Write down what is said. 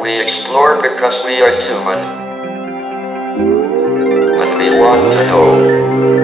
We explore because we are human. When we want to know.